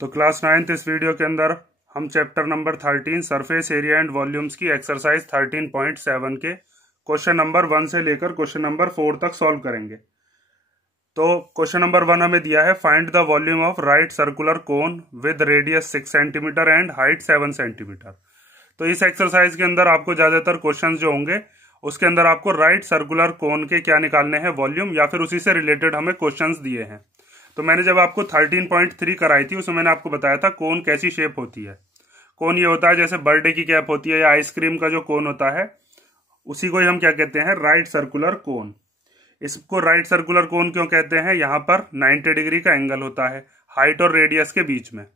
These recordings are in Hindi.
तो क्लास 9th इस वीडियो के अंदर हम chapter number 13 surface area and volumes की एक्सरसाइज 13.7 के क्वेश्चन नंबर 1 से लेकर क्वेश्चन नंबर 4 तक सॉल्व करेंगे। तो क्वेश्चन नंबर 1 हमें दिया है find the volume of right circular cone with radius 6 centimetre and height 7 centimetre. तो इस एक्सरसाइज के अंदर आपको ज्यादातर क्वेश्चन जो होंगे उसके अंदर आपको राइट सर्कुलर कोन के क्या निकालने हैं, वॉल्यूम, या फिर उसी से रिलेटेड हमें क्वेश्चंस दिए हैं। तो मैंने जब आपको 13.3 कराई थी उसमें मैंने आपको बताया था कोन कैसी शेप होती है। कोन ये होता है जैसे बर्थडे की कैप होती है या आइसक्रीम का जो कोन होता है, उसी को ही हम क्या कहते हैं, राइट सर्कुलर कोन। इसको राइट सर्कुलर कोन क्यों कहते हैं? यहाँ पर 90 डिग्री का एंगल होता है हाइट और रेडियस के बीच में।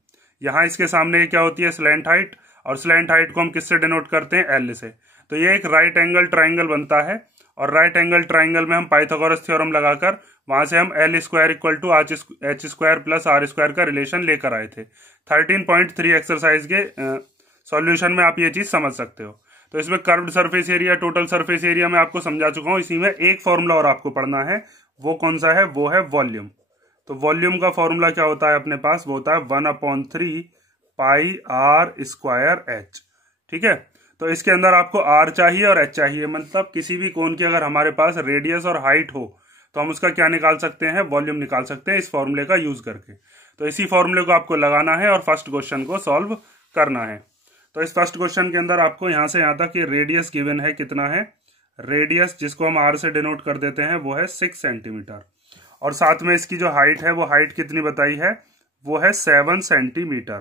यहाँ इसके सामने क्या होती है, स्लैंट हाइट, और स्लैंट हाइट को हम किससे डिनोट करते हैं? एल से। तो ये एक राइट एंगल ट्राइंगल बनता है, और राइट एंगल ट्राइंगल में हम पाइथागोरस थ्योरम लगाकर वहां से हम l square equal to h square plus r square का रिलेशन लेकर आए थे। 13.3 एक्सरसाइज के सॉल्यूशन में आप ये चीज समझ सकते हो। तो इसमें curved surface area, total surface area मैं आपको समझा चुका हूं। इसी में एक फॉर्मूला और आपको पढ़ना है, वो कौन सा है? वो है वॉल्यूम। तो वॉल्यूम का फॉर्मूला क्या होता है अपने पास? वो होता है 1/3 पाई आर स्क्वायर एच। ठीक है, तो इसके अंदर आपको आर चाहिए और एच चाहिए, मतलब किसी भी कोन की अगर हमारे पास रेडियस और हाइट हो तो हम उसका क्या निकाल सकते हैं? वॉल्यूम निकाल सकते हैं इस फॉर्मूले का यूज करके। तो इसी फॉर्मूले को आपको लगाना है और फर्स्ट क्वेश्चन को सॉल्व करना है। तो इस फर्स्ट क्वेश्चन के अंदर आपको यहां से यहां तक ये रेडियस गिवन है, कितना है? रेडियस जिसको हम आर से डिनोट कर देते हैं वो है 6 सेंटीमीटर, और साथ में इसकी जो हाइट है वो हाइट कितनी बताई है? वो है 7 सेंटीमीटर।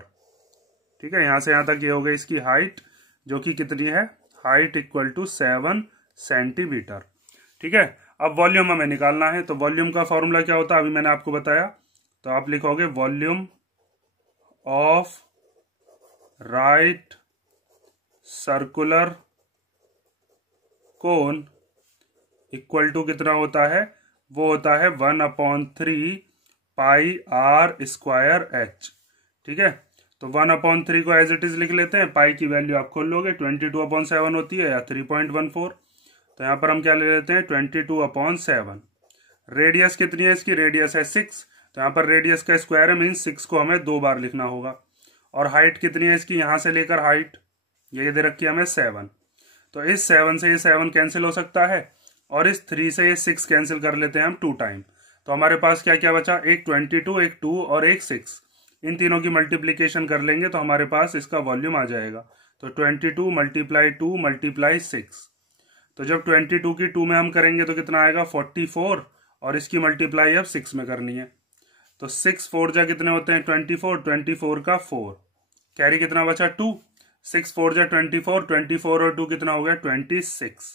ठीक है, यहां से यहां तक ये हो गई इसकी हाइट, जो कि कितनी है? Height equal to 7 centimetre. ठीक है, अब वॉल्यूम हमें निकालना है। तो वॉल्यूम का फॉर्मूला क्या होता है अभी मैंने आपको बताया। तो आप लिखोगे volume of right circular cone equal to कितना होता है? वो होता है 1/3 पाई आर स्क्वायर एच। ठीक है, तो 1/3 को एज इट इज लिख लेते हैं। पाई की वैल्यू आप खोल लोगे, 22/7 होती है या 3.14। तो यहां पर हम क्या ले लेते हैं? 22/7। रेडियस कितनी है इसकी? रेडियस है 6, तो यहाँ पर रेडियस का स्क्वायर है, मीन्स 6 को हमें 2 बार लिखना होगा। और हाइट कितनी है इसकी? यहां से लेकर हाइट ये दे रखी है हमें 7। तो इस 7 से ये 7 कैंसिल हो सकता है, और इस 3 से ये 6 कैंसिल कर लेते हैं हम 2 टाइम। तो हमारे पास क्या क्या बचा? एक 22, एक 2 और एक 6। इन तीनों की मल्टीप्लीकेशन कर लेंगे तो हमारे पास इसका वॉल्यूम आ जाएगा। तो 22 × 2 × 6। तो जब 22 की 2 में हम करेंगे तो कितना आएगा? 44, और इसकी मल्टीप्लाई अब 6 में करनी है। तो 6 4 जा कितने होते हैं? 24, 24 का 4, कैरी कितना बचा? 2। 6 4 जा 24, 24 और 2 कितना हो गया? 26।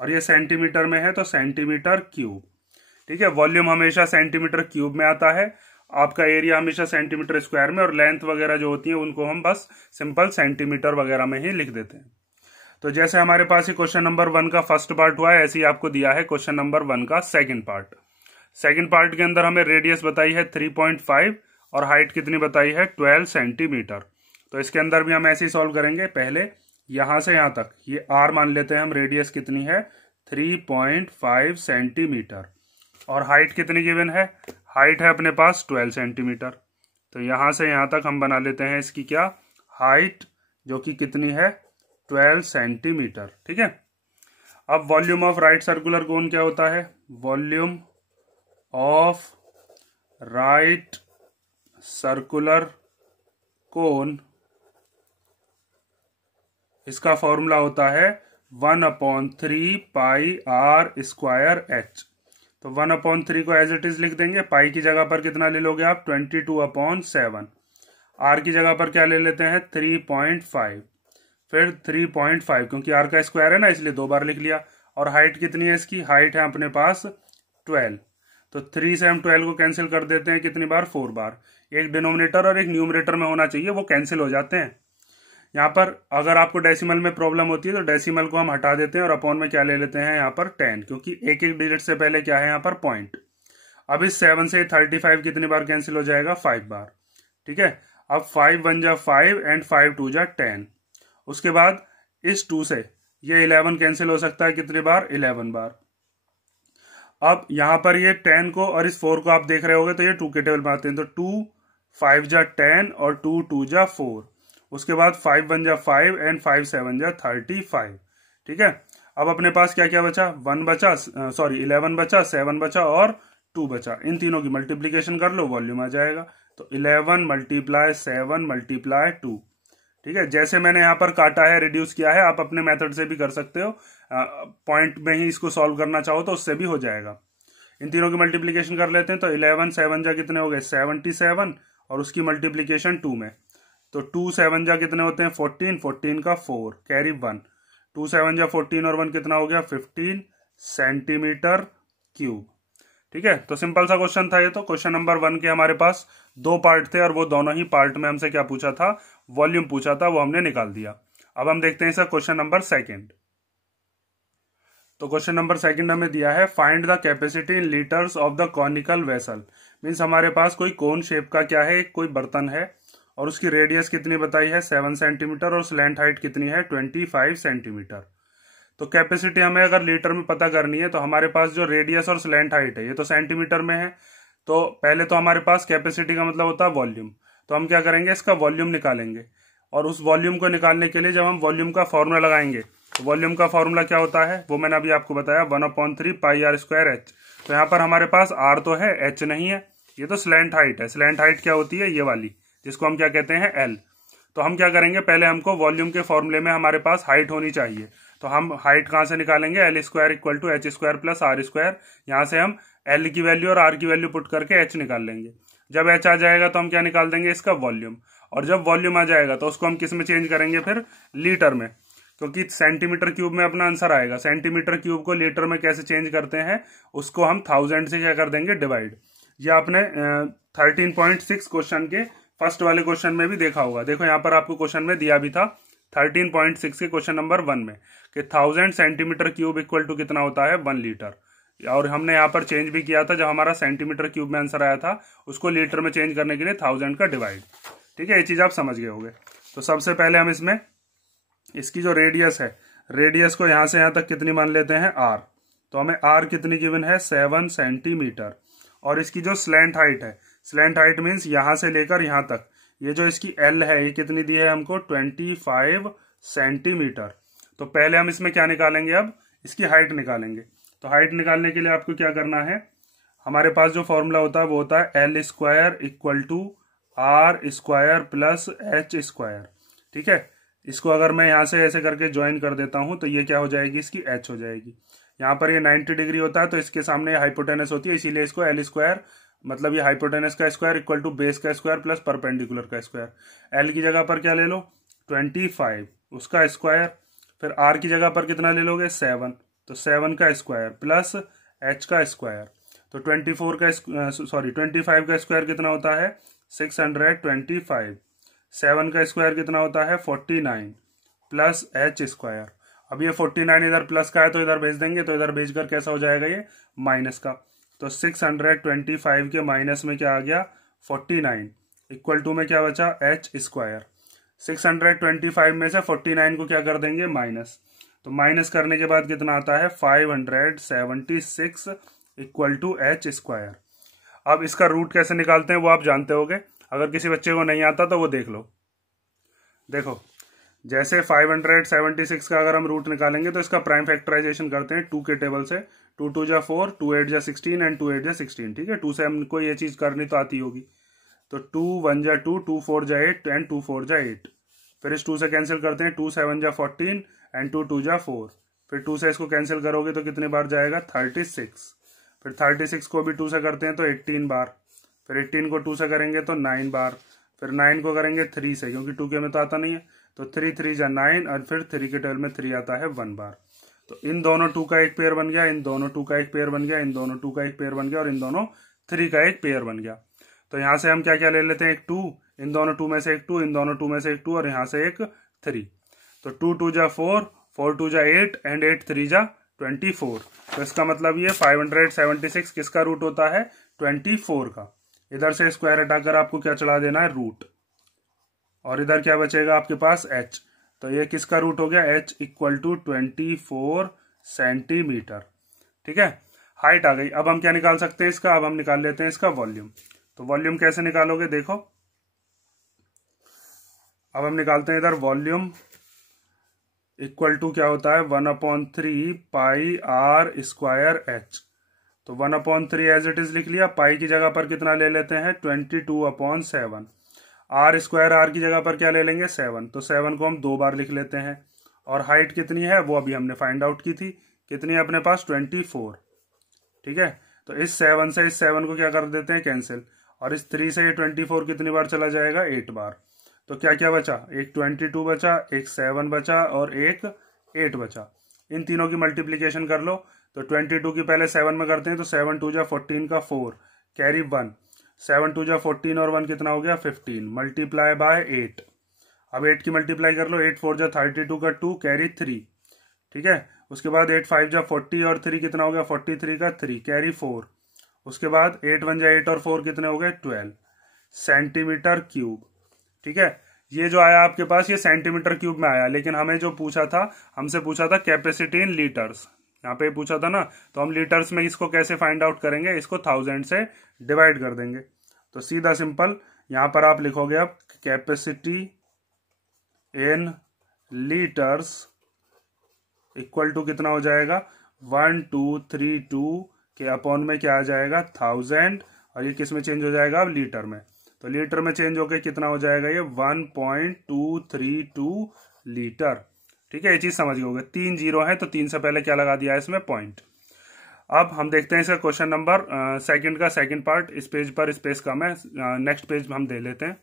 और ये सेंटीमीटर में है तो सेंटीमीटर क्यूब। ठीक है, वॉल्यूम हमेशा सेंटीमीटर क्यूब में आता है, आपका एरिया हमेशा सेंटीमीटर स्क्वायर में, और लेंथ वगैरह जो होती है उनको हम बस सिंपल सेंटीमीटर वगैरह में ही लिख देते हैं। तो जैसे हमारे पास ये क्वेश्चन नंबर 1 का फर्स्ट पार्ट हुआ है, ऐसे ही आपको दिया है क्वेश्चन नंबर 1 का सेकंड पार्ट। सेकंड पार्ट के अंदर हमें रेडियस बताई है 3.5 और हाइट कितनी बताई है? 12 सेंटीमीटर। तो इसके अंदर भी हम ऐसे ही सॉल्व करेंगे। पहले यहां से यहां तक ये आर मान लेते हैं हम, रेडियस कितनी है? 3.5 सेंटीमीटर, और हाइट कितनी गिवन है? हाइट है अपने पास 12 सेंटीमीटर। तो यहां से यहां तक हम बना लेते हैं इसकी क्या? हाइट, जो कि कितनी है? 12 सेंटीमीटर। ठीक है, अब वॉल्यूम ऑफ राइट सर्कुलर कोन क्या होता है? वॉल्यूम ऑफ राइट सर्कुलर कोन, इसका फॉर्मूला होता है 1/3 पाई आर स्क्वायर एच। तो 1/3 को एज इट इज लिख देंगे। पाई की जगह पर कितना ले लोगे आप? 22/7। आर की जगह पर क्या ले लेते हैं? 3.5, फिर 3.5, क्योंकि आर का स्क्वायर है ना इसलिए 2 बार लिख लिया। और हाइट कितनी है इसकी? हाइट है अपने पास 12। तो 3 से हम 12 को कैंसिल कर देते हैं कितनी बार? 4 बार। एक डिनोमिनेटर और एक न्यूमरेटर में होना चाहिए, वो कैंसिल हो जाते हैं। यहाँ पर अगर आपको डेसिमल में प्रॉब्लम होती है तो डेसिमल को हम हटा देते हैं और अपॉन में क्या ले लेते हैं? यहाँ पर 10, क्योंकि एक एक डिजिट से पहले क्या है? यहाँ पर पॉइंट। अब इस 7 से 35 कितनी बार कैंसिल हो जाएगा? 5 बार। ठीक है, अब 5 1 जा 5 एंड 5 2 जा 10। उसके बाद इस 2 से ये 11 कैंसिल हो सकता है कितनी बार? 11 बार। अब यहां पर ये 10 को और इस 4 को आप देख रहे होगे तो ये 2 के टेबल में आते हैं। तो 2 5 जा 10 और 2 2 जा 4। उसके बाद 5 1 जा 5 एंड 5 7 जा 35। ठीक है, अब अपने पास क्या क्या बचा, 1 बचा, सॉरी 11 बचा, 7 बचा और 2 बचा। इन तीनों की मल्टीप्लीकेशन कर लो, वॉल्यूम आ जाएगा। तो 11 मल्टीप्लाई 7 मल्टीप्लाई 2। ठीक है, जैसे मैंने यहाँ पर काटा है, रिड्यूस किया है, आप अपने मेथड से भी कर सकते हो। पॉइंट में ही इसको सॉल्व करना चाहो तो उससे भी हो जाएगा। इन तीनों की मल्टीप्लीकेशन कर लेते हैं। तो 11 7 जा कितने हो गए, 77, और उसकी मल्टीप्लीकेशन 2 में। तो 2 7 जा कितने होते हैं, 14, 14 का 4 कैरी 1। 2 7 जा 14 और 1 कितना हो गया, 15 सेंटीमीटर क्यूब। ठीक है, तो सिंपल सा क्वेश्चन था ये। तो क्वेश्चन नंबर 1 के हमारे पास 2 पार्ट थे और वो दोनों ही पार्ट में हमसे क्या पूछा था, वॉल्यूम पूछा था, वो हमने निकाल दिया। अब हम देखते हैं इसका क्वेश्चन नंबर 2। तो क्वेश्चन नंबर 2 हमें दिया है, find the capacity in litres of the conical vessel. Means हमारे पास कोई कोन शेप का क्या है, कोई बर्तन है और उसकी रेडियस कितनी बताई है, 7 सेंटीमीटर, और स्लैंट हाइट कितनी है, 25 सेंटीमीटर। तो कैपेसिटी हमें अगर लीटर में पता करनी है तो हमारे पास जो रेडियस और स्लैंट हाइट है ये तो सेंटीमीटर में है। तो पहले तो हमारे पास कैपेसिटी का मतलब होता है वॉल्यूम। तो हम क्या करेंगे, इसका वॉल्यूम निकालेंगे। और उस वॉल्यूम को निकालने के लिए जब हम वॉल्यूम का फॉर्मूला लगाएंगे, तो वॉल्यूम का फॉर्मूला क्या होता है, वो मैंने अभी आपको बताया, 1/3 पाई आर स्क्वायर एच। तो यहाँ पर हमारे पास आर तो है, एच नहीं है। ये तो स्लैंट हाइट है। स्लैंट हाइट क्या होती है, ये वाली, जिसको हम क्या कहते हैं, एल। तो हम क्या करेंगे, पहले हमको वॉल्यूम के फॉर्मूले में हमारे पास हाइट होनी चाहिए। तो हम हाइट कहाँ से निकालेंगे, l square equal to h square plus r square. यहाँ से हम एल की वैल्यू और आर की वैल्यू पुट करके एच निकाल लेंगे। जब एच आ जाएगा तो हम क्या निकाल देंगे, इसका वॉल्यूम। और जब वॉल्यूम आ जाएगा तो उसको हम किस में चेंज करेंगे, फिर लीटर में, क्योंकि सेंटीमीटर क्यूब में अपना आंसर आएगा। सेंटीमीटर क्यूब को लीटर में कैसे चेंज करते हैं, उसको हम 1000 से क्या कर देंगे, डिवाइड। ये आपने 13.6 क्वेश्चन के फर्स्ट वाले क्वेश्चन में भी देखा होगा। देखो यहाँ पर आपको क्वेश्चन में दिया भी था 13.6 के क्वेश्चन नंबर 1 में कि 1000 सेंटीमीटर क्यूब इक्वल टू कितना होता है, 1 लीटर। और हमने यहाँ पर चेंज भी किया था, जब हमारा सेंटीमीटर क्यूब में आंसर आया था उसको लीटर में चेंज करने के लिए 1000 का डिवाइड। ठीक है, ये चीज आप समझ गए होंगे। तो सबसे पहले हम इसमें इसकी जो रेडियस है, रेडियस को यहाँ से यहाँ तक कितनी मान लेते हैं, आर। तो हमें आर कितनी गिवन है, 7 सेंटीमीटर। और इसकी जो स्लैंट हाइट है, स्लैंट हाइट मीन्स यहाँ से लेकर यहाँ तक, ये जो इसकी एल है ये कितनी दी है हमको, 25 सेंटीमीटर। तो पहले हम इसमें क्या निकालेंगे, अब इसकी हाइट निकालेंगे। तो हाइट निकालने के लिए आपको क्या करना है, हमारे पास जो फॉर्मूला होता है वो होता है l square equal to r square plus h square. ठीक है, इसको अगर मैं यहाँ से ऐसे करके ज्वाइन कर देता हूँ तो ये क्या हो जाएगी, इसकी एच हो जाएगी। यहाँ पर ये 90 डिग्री होता है तो इसके सामने हाइपोटेनस होती है, इसीलिए इसको एल स्क्वायर, मतलब ये हाइपोटेनस का स्क्वायर इक्वल टू बेस का स्क्वायर प्लस परपेंडिकुलर का स्क्वायर। एल की जगह पर क्या ले लो, 25, उसका स्क्वायर। फिर आर की जगह पर कितना ले लोगे, 7, तो 7 का स्क्वायर प्लस एच का स्क्वायर। तो 24 का सॉरी 25 का स्क्वायर कितना होता है, 625। 7 का स्क्वायर कितना होता है, 49 प्लस एच स्क्वायर। अब ये 49 इधर प्लस का है तो इधर भेज देंगे, तो इधर भेजकर कैसा हो जाएगा, ये माइनस का। तो 625 के माइनस में क्या आ गया, 49 इक्वल टू में क्या बचा, एच स्क्वायर। 625 में से 49 को क्या कर देंगे, माइनस। तो माइनस करने के बाद कितना आता है, 576 इक्वल टू एच स्क्वायर। अब इसका रूट कैसे निकालते हैं वो आप जानते होगे, अगर किसी बच्चे को नहीं आता तो वो देख लो। देखो जैसे 576 का अगर हम रूट निकालेंगे तो इसका प्राइम फैक्टराइजेशन करते हैं 2 के टेबल से। 2 2 जा 4, 2 8 जा 16 एंड 2 8 जा 16। ठीक है, 2 से हमको ये चीज करनी तो आती होगी। तो 2 1 जा 2, 2 4 जा 8 एंड 2 4 जा 8। फिर इस 2 से कैंसिल करते हैं, 2 7 जा 14 एंड 2 2 जा 4। फिर 2 से इसको कैंसिल करोगे तो कितने बार जाएगा, 36। फिर 36 को भी 2 से करते हैं तो 18 बार। फिर 18 को 2 से करेंगे तो 9 बार। फिर 9 को करेंगे 3 से, क्योंकि 2 के में तो आता नहीं है, तो 3 3 जा 9 और फिर 3 के टेबल में 3 आता है 1 बार। तो इन दोनों 2 का एक पेयर बन गया, इन दोनों 2 का एक पेयर बन गया, इन दोनों 2 का एक पेयर बन गया और इन दोनों 3 का एक पेयर बन गया। तो यहाँ से हम क्या क्या ले लेते हैं, एक 2, इन दोनों 2 में से एक 2, इन दोनों 2 में से एक 2 और यहाँ से एक 3। तो 2 2 जा 4, 4 2 जा 8 एंड 8 3 जा 24। तो इसका मतलब ये 576 किसका रूट होता है, 24 का। इधर से स्क्वायर हटाकर आपको क्या चढ़ा देना है, रूट। और इधर क्या बचेगा आपके पास, एच। तो ये किसका रूट हो गया, एच इक्वल टू 24 सेंटीमीटर। ठीक है, हाइट आ गई। अब हम क्या निकाल सकते हैं इसका, अब हम निकाल लेते हैं इसका वॉल्यूम। तो वॉल्यूम कैसे निकालोगे, देखो अब हम निकालते हैं इधर वॉल्यूम इक्वल टू क्या होता है 1/3 पाई आर स्क्वायर एच। तो 1/3 एज इट इज लिख लिया, पाई की जगह पर कितना ले लेते हैं 22/7। आर स्क्वायर आर की जगह पर क्या ले लेंगे 7, तो 7 को हम 2 बार लिख लेते हैं। और हाइट कितनी है वो अभी हमने फाइंड आउट की थी, कितनी है अपने पास 24। ठीक है, तो इस 7 से इस 7 को क्या कर देते हैं कैंसिल, और इस 3 से ये 24 कितनी बार चला जाएगा 8 बार। तो क्या क्या बचा, एक 22 बचा, एक 7 बचा और एक 8 बचा। इन तीनों की मल्टीप्लीकेशन कर लो, तो 22 की पहले 7 में करते हैं, तो 7 2 जा 14 का 4 कैरी 1, 7 2 जा 14 और 1 कितना हो गया 15 मल्टीप्लाई बाय 8। अब 8 की मल्टीप्लाई कर लो, 8 4 जा 32 का 2 कैरी 3। ठीक है, उसके बाद 8 5 जा 40 और 3 कितना हो गया 43 का 3 कैरी 4। उसके बाद 8 1 जा 8 और 4 कितने हो गए 12 सेंटीमीटर क्यूब। ठीक है, ये जो आया आपके पास ये सेंटीमीटर क्यूब में आया, लेकिन हमें जो पूछा था, हमसे पूछा था कैपेसिटी इन लीटर्स, यहाँ पे पूछा था ना, तो हम लीटर्स में इसको कैसे फाइंड आउट करेंगे, इसको 1000 से डिवाइड कर देंगे। तो सीधा सिंपल यहाँ पर आप लिखोगे अब capacity in litres equal to कितना हो जाएगा 1232 के अपॉन में क्या आ जाएगा 1000, और ये किस में चेंज हो जाएगा अब लीटर में। तो लीटर में चेंज होकर कितना हो जाएगा ये 1.232 लीटर। ठीक है, ये चीज समझ गए, 3 जीरो है तो 3 से पहले क्या लगा दिया है इसमें पॉइंट। अब हम देखते हैं इसका क्वेश्चन नंबर सेकंड का सेकंड पार्ट। इस पेज पर स्पेस कम है, नेक्स्ट पेज हम दे लेते हैं।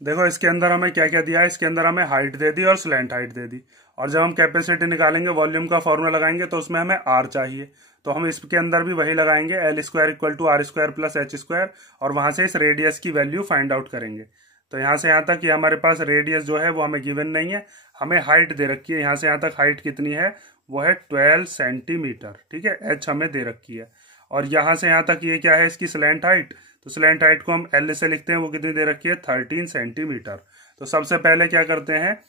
देखो इसके अंदर हमें क्या क्या दिया है, इसके अंदर हमें हाइट दे दी और स्लैंट हाइट दे दी, और जब हम कैपेसिटी निकालेंगे वॉल्यूम का फॉर्मूला लगाएंगे तो उसमें हमें आर चाहिए, तो हम इसके अंदर भी वही लगाएंगे l square equal to r square plus h square, और वहां से इस रेडियस की वैल्यू फाइंड आउट करेंगे। तो यहाँ से यहाँ तक ये हमारे पास रेडियस जो है वो हमें गिवन नहीं है, हमें हाइट दे रखी है, यहाँ से यहाँ तक हाइट कितनी है वो है 12 सेंटीमीटर। ठीक है, एच हमें दे रखी है, और यहाँ से यहाँ तक ये क्या है इसकी स्लैंट हाइट, तो स्लैंट हाइट को हम एल से लिखते हैं, वो कितनी दे रखी है 13 सेंटीमीटर। तो सबसे पहले क्या करते हैं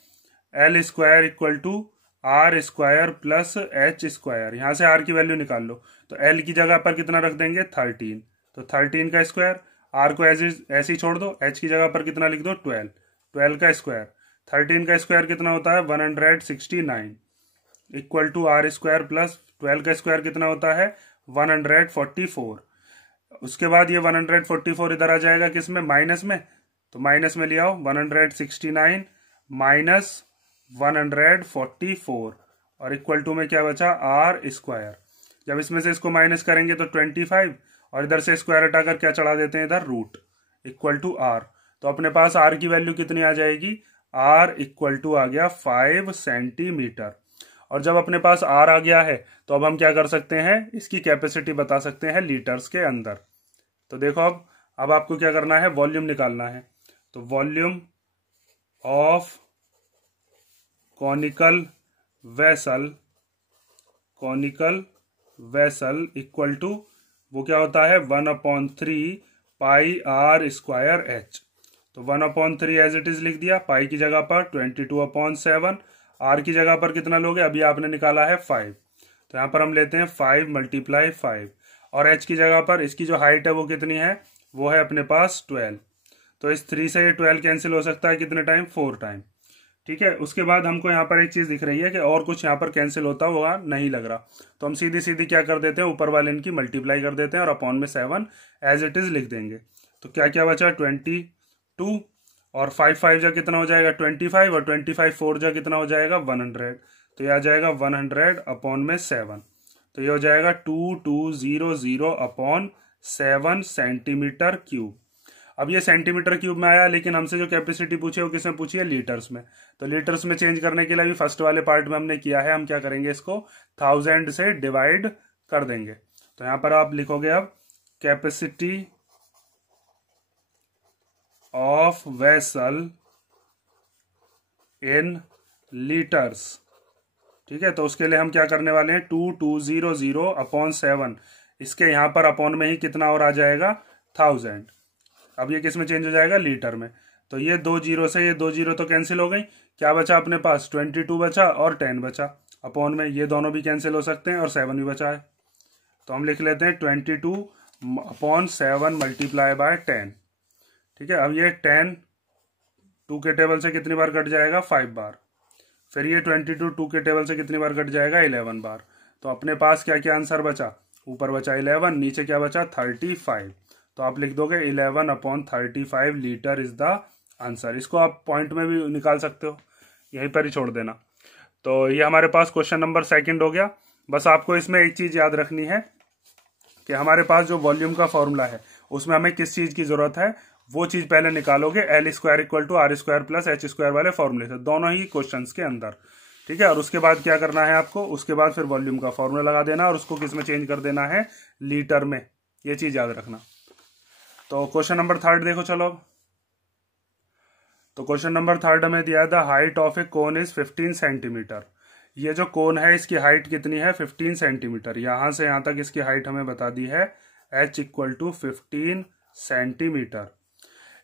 l square equal to r square plus h square, यहां से आर की वैल्यू निकाल लो, तो एल की जगह पर कितना रख देंगे 13, तो 13 का स्क्वायर, आर को ऐसे ही छोड़ दो, एच की जगह पर कितना लिख दो 12, 12 का स्क्वायर, 13 का स्क्वायर कितना होता है 169 equal to r square plus 12 का स्क्वायर कितना होता है 144। उसके बाद ये 144 इधर आ जाएगा किस में माइनस में, तो माइनस में ले आओ 169 माइनस 144 और इक्वल टू में क्या बचा आर स्क्वायर। जब इसमें से इसको माइनस करेंगे तो 25, और इधर से स्क्वायर हटाकर क्या चढ़ा देते हैं इधर रूट इक्वल टू आर। तो अपने पास आर की वैल्यू कितनी आ जाएगी, आर इक्वल टू आ गया 5 सेंटीमीटर। और जब अपने पास आर आ गया है तो अब हम क्या कर सकते हैं इसकी कैपेसिटी बता सकते हैं लीटर्स के अंदर। तो देखो अब आपको क्या करना है वॉल्यूम निकालना है, तो volume of conical vessel equal to वो क्या होता है 1/3 पाई आर स्क्वायर एच। तो 1/3 एज इट इज लिख दिया, पाई की जगह पर 22/7, आर की जगह पर कितना लोगे अभी आपने निकाला है 5, तो यहाँ पर हम लेते हैं 5 × 5, और एच की जगह पर इसकी जो हाइट है वो कितनी है वो है अपने पास 12। तो इस 3 से ये 12 कैंसिल हो सकता है कितने टाइम 4 टाइम। ठीक है, उसके बाद हमको यहाँ पर एक चीज दिख रही है कि और कुछ यहाँ पर कैंसिल होता हुआ नहीं लग रहा, तो हम सीधी सीधी क्या कर देते हैं ऊपर वाले इनकी मल्टीप्लाई कर देते हैं और अपॉन में 7 एज इट इज लिख देंगे। तो क्या क्या बचा 22, और 5 5 जा कितना हो जाएगा 25, और 25 4 जा कितना हो जाएगा 100, तो यह आ जाएगा 100 अपॉन में 7, तो ये हो जाएगा 2200/7 सेंटीमीटर क्यूब। अब ये सेंटीमीटर क्यूब में आया, लेकिन हमसे जो कैपेसिटी पूछी है वो किसमें पूछी है लीटर्स में, तो लीटर्स में चेंज करने के लिए भी फर्स्ट वाले पार्ट में हमने किया है, हम क्या करेंगे इसको 1000 से डिवाइड कर देंगे। तो यहां पर आप लिखोगे अब capacity of vessel in litres. ठीक है, तो उसके लिए हम क्या करने वाले हैं 2200/7, इसके यहां पर अपॉन में ही कितना और आ जाएगा 1000। अब ये किस में चेंज हो जाएगा लीटर में, तो ये 2 जीरो से ये 2 जीरो तो कैंसिल हो गई, क्या बचा अपने पास 22 बचा और 10 बचा, अपॉन में ये दोनों भी कैंसिल हो सकते हैं और 7 भी बचा है, तो हम लिख लेते हैं 22/7 × 10। ठीक है, अब ये 10 2 के टेबल से कितनी बार कट जाएगा, 5 बार। फिर ये 22 2 के टेबल से कितनी बार कट जाएगा, 11 बार। तो अपने पास क्या क्या आंसर बचा, ऊपर बचा 11, नीचे क्या बचा 35। तो आप लिख दोगे 11/35 लीटर इज द आंसर। इसको आप पॉइंट में भी निकाल सकते हो, यहीं पर ही छोड़ देना। तो ये हमारे पास क्वेश्चन नंबर 2 हो गया। बस आपको इसमें एक चीज याद रखनी है कि हमारे पास जो वॉल्यूम का फॉर्मूला है उसमें हमें किस चीज की जरूरत है, वो चीज पहले निकालोगे L² = R² + H² वाले फॉर्मूले से, दोनों ही क्वेश्चंस के अंदर, ठीक है। और उसके बाद क्या करना है आपको, उसके बाद फिर वॉल्यूम का फॉर्मूला लगा देना और उसको किस में चेंज कर देना है, लीटर में। ये चीज याद रखना। तो क्वेश्चन नंबर 3 देखो चलो अब। तो क्वेश्चन नंबर 3 हमें दिया है the height of A cone is 15 centimetre. ये जो कोन है इसकी हाइट कितनी है, 15 सेंटीमीटर। यहां से यहां तक इसकी हाइट हमें बता दी है H = 15 centimetre.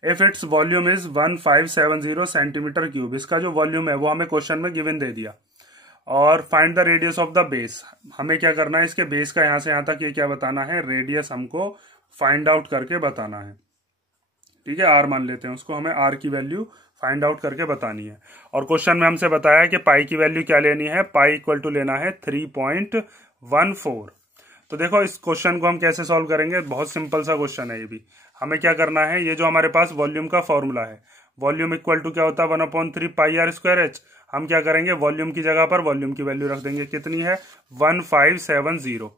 If its volume is 1570 centimetre cube, इसका जो वॉल्यूम है वो हमें क्वेश्चन में गिवन दे दिया। और find the radius of the base, हमें क्या करना है, इसके बेस का यहां से यहां तक ये क्या बताना है, रेडियस हमको फाइंड आउट करके बताना है, ठीक है। R मान लेते हैं उसको, हमें R की वैल्यू फाइंड आउट करके बतानी है। और क्वेश्चन में हमसे बताया कि पाई की वैल्यू क्या लेनी है, पाई = लेना है 3.14। तो देखो इस क्वेश्चन को हम कैसे सॉल्व करेंगे, बहुत सिंपल सा क्वेश्चन है ये भी। हमें क्या करना है, ये जो हमारे पास वॉल्यूम का फॉर्मूला है, वॉल्यूम = क्या होता है, 1/3 πr²h। हम क्या करेंगे, वॉल्यूम की जगह पर वॉल्यूम की वैल्यू रख देंगे, कितनी है 1570।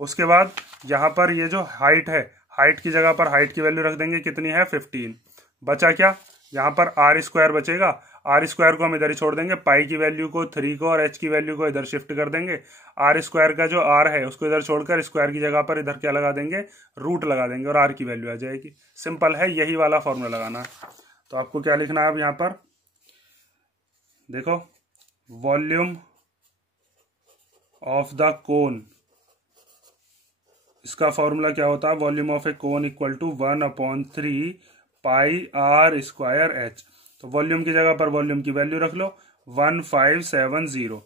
उसके बाद यहाँ पर ये जो हाइट है, हाइट की जगह पर हाइट की वैल्यू रख देंगे, कितनी है 15। बचा क्या, यहाँ पर R² बचेगा। R² को हम इधर ही छोड़ देंगे, पाई की वैल्यू को 3 को और H की वैल्यू को इधर शिफ्ट कर देंगे। R² का जो R है उसको इधर छोड़कर स्क्वायर की जगह पर इधर क्या लगा देंगे, रूट लगा देंगे और R की वैल्यू आ जाएगी। सिंपल है, यही वाला फॉर्मूला लगाना है। तो आपको क्या लिखना है अब यहाँ पर देखो, वॉल्यूम ऑफ द कोन, इसका फॉर्मूला क्या होता है, volume of A cone = 1/3 πr²h। तो वॉल्यूम की जगह पर वॉल्यूम की वैल्यू रख लो 1570।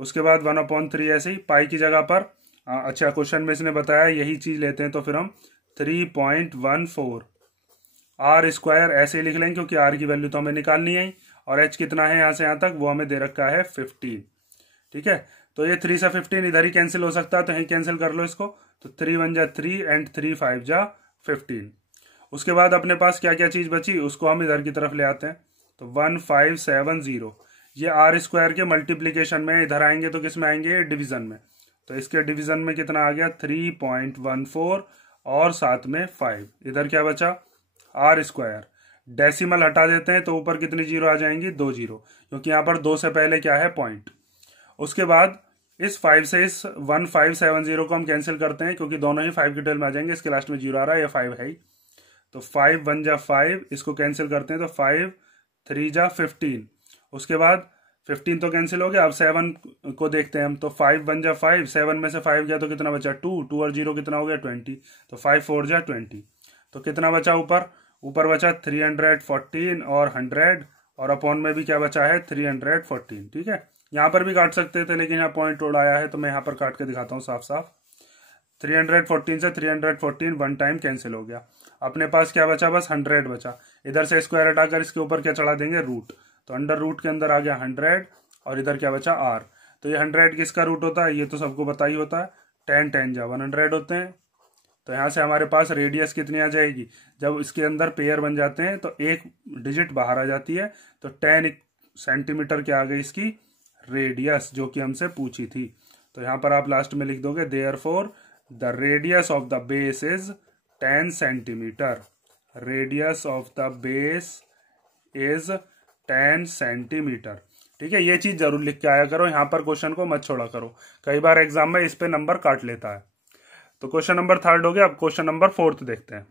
उसके बाद 1/3 ऐसे ही, पाई की जगह पर अच्छा क्वेश्चन में इसने बताया यही चीज लेते हैं, तो फिर हम 3.14 R² ऐसे ही लिख लेंगे क्योंकि R की वैल्यू तो हमें निकालनी है। और H कितना है यहाँ से यहाँ तक, वो हमें दे रखा है 15, ठीक है। तो ये 3 से 15 इधर ही कैंसिल हो सकता है, तो यहीं कैंसिल कर लो इसको। तो 3 × 1 = 3 एंड 3 × 5 = 15। उसके बाद अपने पास क्या क्या चीज बची, उसको हम इधर की तरफ ले आते हैं। तो 1570 ये R² के मल्टीप्लीकेशन में, इधर आएंगे तो किस में आएंगे, डिवीजन में। तो इसके डिवीजन में कितना आ गया 3.14 और साथ में 5, इधर क्या बचा R²। डेसिमल हटा देते हैं तो ऊपर कितनी जीरो आ जाएंगी, 2 जीरो, क्योंकि यहाँ पर 2 से पहले क्या है, पॉइंट। उसके बाद इस 5 से इस 1570 को हम कैंसिल करते हैं क्योंकि दोनों ही 5 के टेल में आ जाएंगे, इसके लास्ट में जीरो आ रहा है, ये 5 है ही। तो 5 × 1 = 5, इसको कैंसिल करते हैं तो 5 × 3 = 15। उसके बाद 15 तो कैंसिल हो गया, अब 7 को देखते हैं हम। तो 5 × 1 = 5, 7 में से 5 गया तो कितना बचा 2, 2 और 0 कितना हो गया 20। तो 5 × 4 = 20। तो कितना बचा ऊपर बचा 314 और 100, और अपॉन में भी क्या बचा है 314, ठीक है। यहाँ पर भी काट सकते थे लेकिन यहाँ पॉइंट उड़ाया है तो मैं यहाँ पर काट के दिखाता हूँ साफ साफ। 314 से 314 1 टाइम कैंसिल हो गया। अपने पास क्या बचा, बस 100 बचा। इधर से स्क्वायर हटाकर इसके ऊपर क्या चढ़ा देंगे, रूट। तो अंडर रूट के अंदर आ गया 100 और इधर क्या बचा R। तो ये 100 किसका रूट होता है, ये तो सबको पता ही होता है, 10 10 जा 100 होते हैं। तो यहाँ से हमारे पास रेडियस कितनी आ जाएगी, जब इसके अंदर पेयर बन जाते हैं तो एक डिजिट बाहर आ जाती है। तो 10 सेंटीमीटर क्या आ गई इसकी रेडियस, जो कि हमसे पूछी थी। तो यहाँ पर आप लास्ट में लिख दोगे therefore the radius of the base is 10 centimetre. Radius of the base is 10 centimetre, ठीक है। ये चीज जरूर लिख के आया करो, यहाँ पर क्वेश्चन को मत छोड़ा करो, कई बार एग्जाम में इस पे नंबर काट लेता है। तो क्वेश्चन नंबर 3 हो गया। अब क्वेश्चन नंबर 4 देखते हैं।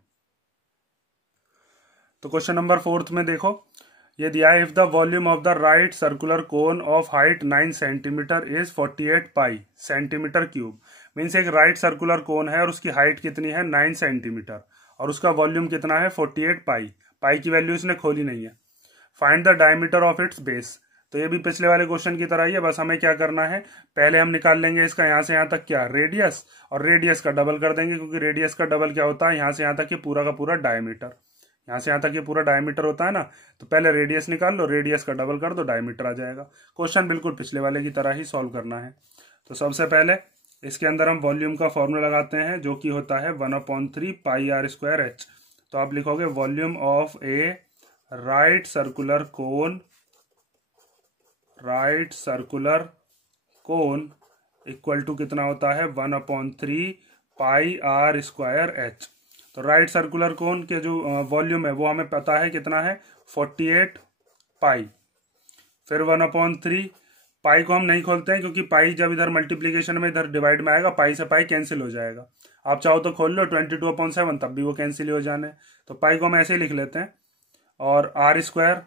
तो क्वेश्चन नंबर 4 में देखो, ये दिया है if the volume of the right circular cone of height 9 centimetre is 48 pi centimetre cube. Means एक राइट सर्कुलर कोन है और उसकी हाइट कितनी है 9 सेंटीमीटर और उसका वॉल्यूम कितना है 48 पाई। पाई की वैल्यू इसने खोली नहीं है। Find the diameter of its base. तो ये भी पिछले वाले क्वेश्चन की तरह ही है, बस हमें क्या करना है, पहले हम निकाल लेंगे इसका यहाँ से यहाँ तक क्या रेडियस, और रेडियस का डबल कर देंगे क्योंकि रेडियस का डबल क्या होता है यहाँ से यहाँ तक ये पूरा का पूरा डायमीटर। यहाँ से यहाँ तक ये पूरा डायमीटर होता है ना, तो पहले रेडियस निकाल लो, रेडियस का डबल कर दो, डायमीटर आ जाएगा। क्वेश्चन बिल्कुल पिछले वाले की तरह ही सॉल्व करना है। तो सबसे पहले इसके अंदर हम वॉल्यूम का फॉर्मूला लगाते हैं, जो कि होता है 1/3 पाई आर स्क्वायर एच। तो आप लिखोगे volume of a right circular cone equal to कितना होता है 1/3 पाई आर स्क्वायर एच। तो राइट सर्कुलर कोन के जो वॉल्यूम है वो हमें पता है कितना है 48 पाई। फिर 1/3 पाई को हम नहीं खोलते हैं, क्योंकि पाई जब इधर मल्टीप्लीकेशन में इधर डिवाइड में आएगा पाई से पाई कैंसिल हो जाएगा। आप चाहो तो खोल लो 22/7, तब भी वो कैंसिल हो जाने। तो पाई को हम ऐसे ही लिख लेते हैं, और आर स्क्वायर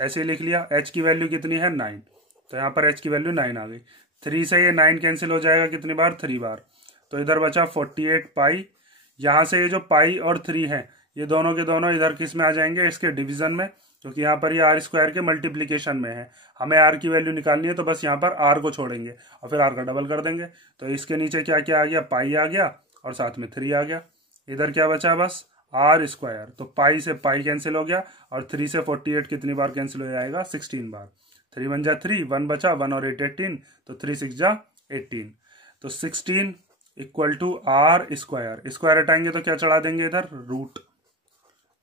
ऐसे ही लिख लिया। एच की वैल्यू कितनी है 9, तो यहाँ पर एच की वैल्यू 9 आ गई। 3 से ये 9 कैंसिल हो जाएगा कितनी बार 3 बार, तो इधर बचा 48 पाई। यहाँ से ये जो पाई और 3 है ये दोनों के दोनों इधर किस में आ जाएंगे, इसके डिवीजन में, क्योंकि यहाँ पर ये आर स्क्वायर के मल्टीप्लीकेशन में है। हमें आर की वैल्यू निकालनी है, तो बस यहाँ पर आर को छोड़ेंगे और फिर आर का डबल कर देंगे। तो इसके नीचे क्या क्या आ गया, पाई आ गया और साथ में 3 आ गया। इधर क्या बचा बस आर स्क्वायर। तो पाई से पाई कैंसिल हो गया और 3 से 48 कितनी बार कैंसिल हो जाएगा 16 बार। 3 1 जा 3, 1 बचा, 1 और 8 18, तो 3 6 जा 18। तो 16 equal to r square. Square हटाएंगे तो क्या चढ़ा देंगे इधर रूट।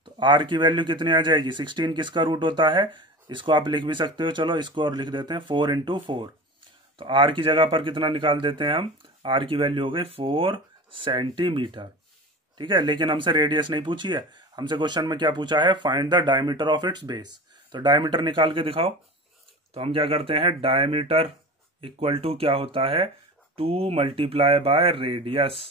तो आर की वैल्यू कितनी आ जाएगी 16 किसका रूट होता है, इसको आप लिख भी सकते हो, चलो इसको और लिख देते हैं 4 × 4। तो आर की जगह पर कितना निकाल देते हैं हम, आर की वैल्यू हो गई 4 सेंटीमीटर। ठीक है, लेकिन हमसे रेडियस नहीं पूछी है, हमसे क्वेश्चन में क्या पूछा है, find the diameter of its base. तो डायमीटर निकाल के दिखाओ। तो हम क्या करते हैं, डायमीटर इक्वल टू क्या होता है 2 मल्टीप्लाई बाय रेडियस।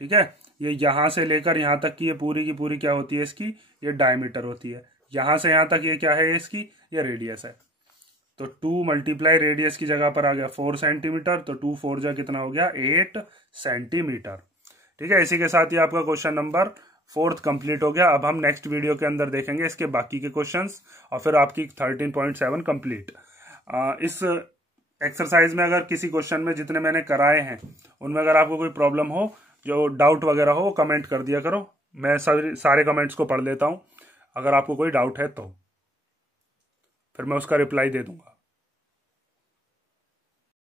ठीक है, ये यहां से लेकर यहां तक की ये पूरी की पूरी क्या होती है इसकी, ये डायमीटर होती है। यहां से यहां तक ये क्या है इसकी, ये रेडियस है। तो 2 मल्टीप्लाई रेडियस की जगह पर आ गया 4 सेंटीमीटर, तो 2 4 जा कितना हो गया 8 सेंटीमीटर। ठीक है, इसी के साथ ही आपका क्वेश्चन नंबर 4 कंप्लीट हो गया। अब हम नेक्स्ट वीडियो के अंदर देखेंगे इसके बाकी के क्वेश्चंस और फिर आपकी 13.7 कंप्लीट। इस एक्सरसाइज में अगर किसी क्वेश्चन में जितने मैंने कराए हैं उनमें अगर आपको कोई प्रॉब्लम हो, जो डाउट वगैरह हो, वो कमेंट कर दिया करो। मैं सारे कमेंट्स को पढ़ लेता हूँ, अगर आपको कोई डाउट है तो फिर मैं उसका रिप्लाई दे दूंगा।